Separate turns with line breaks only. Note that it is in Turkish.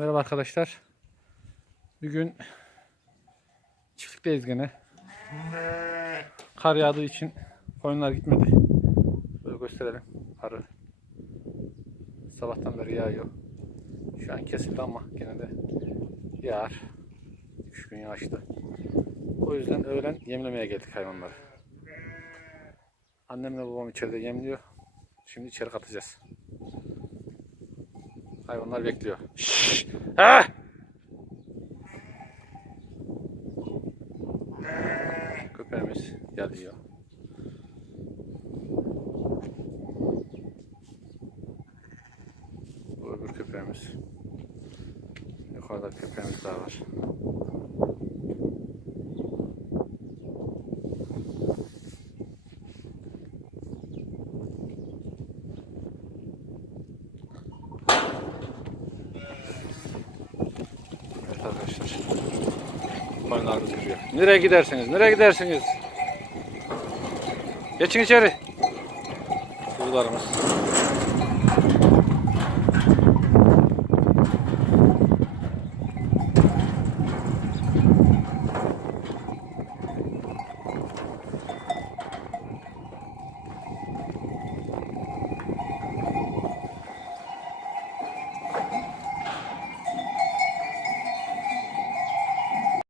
Merhaba arkadaşlar. Bugün çiftlikteyiz gene. Kar yağdığı için koyunlar gitmedi. Böyle gösterelim karı. Sabahtan beri yağıyor. Şu an kesildi ama gene de yağar. 3 gün yağıştı. O yüzden öğlen yemlemeye geldik hayvanları. Annemle babam içeride yemliyor. Şimdi içeri katacağız. Hayvanlar bekliyor. Şşş! Ha! Köpeğimiz geliyor. Bu öbür köpeğimiz. Yukarıda köpeğimiz daha var. Korkmayın abi. Nereye gidersiniz? Nereye gidersiniz? Geçin içeri. Kuzularımız.